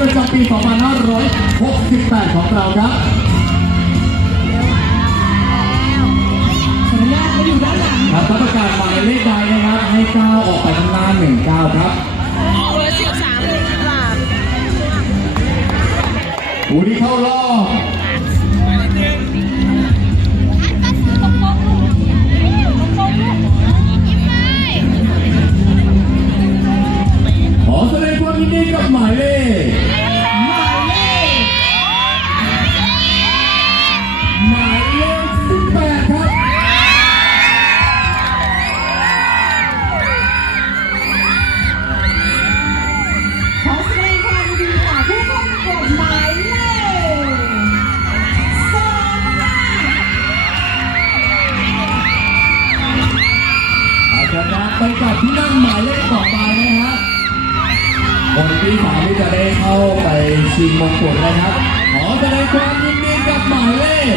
ประจำปี 2568 ของเราครับขออนุญาตมาอยู่ด้านหลังครับถ้าประกาศหมายเลขใดนะครับ ให้ก้าวออกไปข้างหน้าหนึ่งก้าวครับเบอร์สิบสามเลยค่ะผู้ที่เข้ารอบขอแสดงความยินดีกับหมายเลข ไปกับที่นั่งหมายเลขต่อไปนะฮะคนที่สามที่จะได้เข้าไปชิงมงกุฎนะครับ ขอแสดงความยินดีกับหมายเลข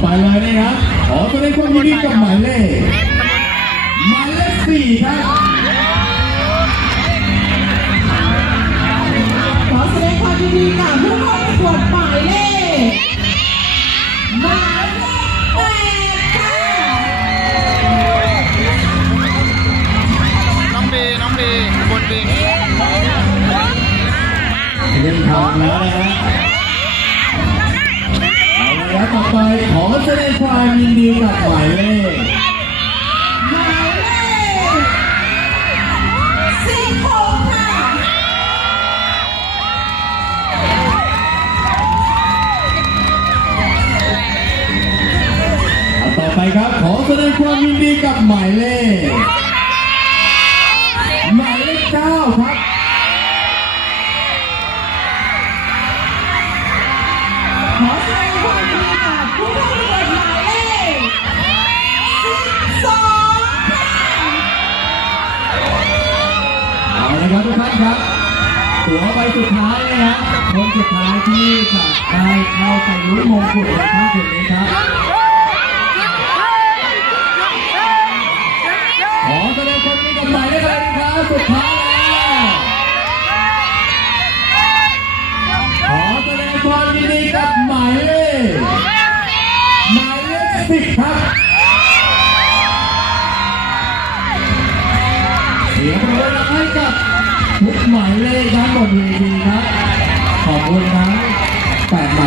ไปเลยนะครับ ขอแสดงความยินดีกับหมายเลขหมายเลขสี่ครับ ขอแสดงความยินดีกับผู้เข้าประกวดหมายเลขหมายเลขแปดค่ะน้องเบน้องเบบนเบเรียนทางแล้วนะฮะเอาละครับ ต่อไปขอแสดงความยินดีกับหมายเลขหมายเลขสิบหกค่ะเอาต่อไปครับขอแสดงความยินดีกับหมายเลข เอาละครับทุกท่านครับตั๋วใบสุดท้ายนะครับคนสุดท้ายที่จะได้เข้าไปลุ้นมงกุฎในค่ำคืนนี้ครับขอแสดงความยินดีกับหมายเลขอะไรครับสุดท้ายแล้วขอแสดงความยินดีกับหมายเลขหมายเลขสิบครับ ให้กับทุกหมายเลขทั้งหมดเลยดีครับ ขอบคุณทั้แปดหมาย